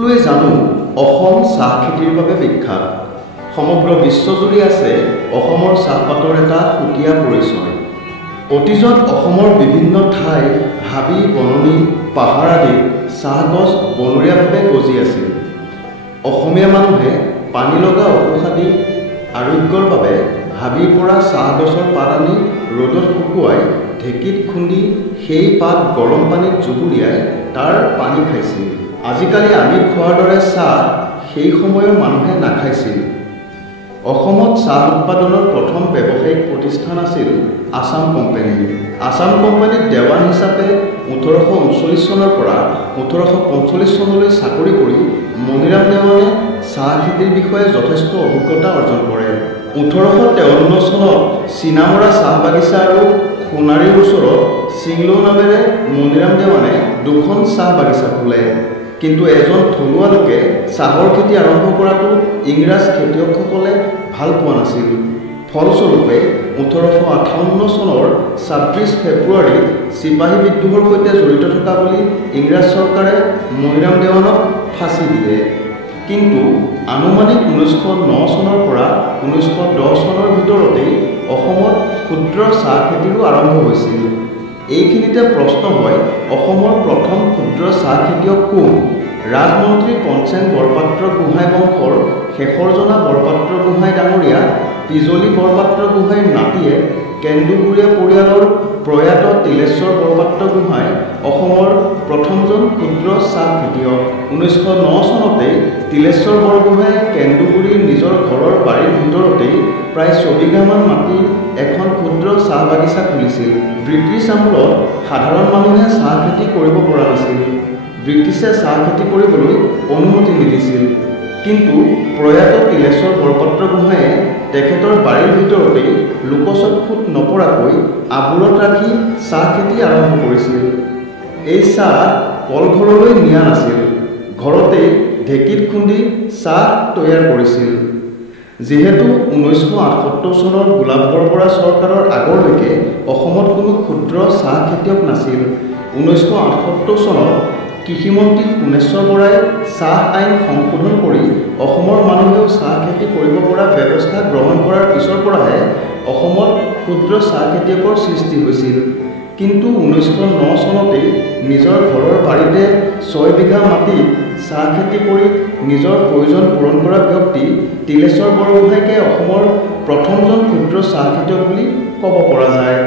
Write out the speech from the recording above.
সকলোৱে জানো অসম চাহ খেতিৰ বাবে বিখ্যাত। সমগ্ৰ বিশ্বজুৰি আছে অসমৰ চাহপাতৰ এটা সুকীয়া পৰিচয়। অতীজত অসমৰ বিভিন্ন ঠাই হাবি বননি পাহাৰ আদিত চাহ গছ বনৰীয়াভাৱে গজি আছিল। অসমীয়া মানুহে পানী লগা অসুখ আদি আৰোগ্যৰ বাবে হাবিৰ পৰা চাহ গছৰ পাত আনি ৰ'দত শুকুৱাই ঢেঁকীত খুন্দি সেই পাত গৰম পানীত জুবুৰিয়াই তাৰ পানী খাইছিল। আজিকালি আমি খোৱাৰ দৰে চাহ সেই সময়ৰ মানুহে নাখাইছিল। অসমত চাহ উৎপাদনৰ প্ৰথম ব্যৱসায়িক প্ৰতিষ্ঠান আছিল আছাম কোম্পানী। আছাম কোম্পানীত দেৱান হিচাপে 1839 চনৰ পৰা 1845 চনলৈ চাকৰি কৰি মণিৰাম দেৱানে চাহ খেতিৰ বিষয়ে যথেষ্ট অভিজ্ঞতা অৰ্জন কৰে। 1853 চনত চীনামৰা চাহ বাগিচা আৰু সোণাৰীৰ ওচৰত চিংলো নামেৰে মণিৰাম দেৱানে দুখন চাহ বাগিচা খোলে। কিন্তু এজন থলুৱা লোকে চাহৰ খেতি আৰম্ভ কৰাটো ইংৰাজ খেতিয়কসকলে ভাল পোৱা নাছিল। ফলস্বৰূপে 1858 চনৰ 26 ফেব্ৰুৱাৰীত চিপাহী বিদ্ৰোহৰ সৈতে জড়িত থকা বুলি ইংৰাজ চৰকাৰে মণিৰাম দেৱানক ফাঁচি দিয়ে। কিন্তু আনুমানিক 1909 চনৰ পৰা 1910 চনৰ ভিতৰতেই অসমত ক্ষুদ্ৰ চাহ খেতিৰো আৰম্ভ হৈছিল। এইখিনিতে প্ৰশ্ন হয়, অসমৰ প্ৰথম ক্ষুদ্ৰ চাহ খেতিয়ক কোন? ৰাজমন্ত্ৰী পঞ্চেং বৰপাত্ৰ গোহাঁই বংশৰ শেষৰজনা বৰপাত্ৰ গোহাঁই ডাঙৰীয়া পিজলি বৰপাত্ৰ গোহাঁইৰ নাতিয়ে কেন্দুগুৰিয়া পৰিয়ালৰ প্ৰয়াত তিলেশ্বৰ বৰপাত্ৰ গোহাঁই অসমৰ প্ৰথমজন ক্ষুদ্ৰ চাহ খেতিয়ক। 1909 চনতেই তিলেশ্বৰ বৰগোহাঁয়ে কেন্দুগুৰিৰ নিজৰ ঘৰৰ বাৰীৰ ভিতৰতেই প্ৰায় 6 বিঘামান মাটিৰ এখন ক্ষুদ্ৰ চাহ বাগিচা খুলিছিল। ব্ৰিটিছ আমোলত সাধাৰণ মানুহে চাহ খেতি কৰিব পৰা নাছিল। ব্ৰিটিছে চাহ খেতি কৰিবলৈ অনুমতি নিদিছিল। কিন্তু প্ৰয়াত তিলেশ্বৰ বৰপাত্ৰ গোহাঁয়ে তেখেতৰ বাৰীৰ ভিতৰতেই লোকচক্ষুত নপৰাকৈ আবোৰত ৰাখি চাহ খেতি আৰম্ভ কৰিছিল। এই চাহ কলঘৰলৈ নিয়া নাছিল, ঘৰতেই ঢেঁকীত খুন্দি চাহ তৈয়াৰ কৰিছিল। যিহেতু 1978 চনৰ গোলাপ বৰবৰা চৰকাৰৰ আগলৈকে অসমত কোনো ক্ষুদ্ৰ চাহ খেতিয়ক নাছিল। 1978 চনত কৃষিমন্ত্ৰী সোণেশ্বৰ বৰাই চাহ আইন সংশোধন কৰি অসমৰ মানুহেও চাহ খেতি কৰিব পৰা ব্যৱস্থা গ্ৰহণ কৰাৰ পিছৰ পৰাহে অসমত ক্ষুদ্ৰ চাহ খেতিয়কৰ সৃষ্টি হৈছিল। কিন্তু 1909 চনতেই নিজৰ ঘৰৰ বাৰীতে 6 বিঘা মাটিত চাহ খেতি কৰি নিজৰ প্ৰয়োজন পূৰণ কৰা ব্যক্তি তিলেশ্বৰ বৰগোহাঁইকে অসমৰ প্ৰথমজন ক্ষুদ্ৰ চাহ খেতিয়ক বুলি ক'ব পৰা যায়।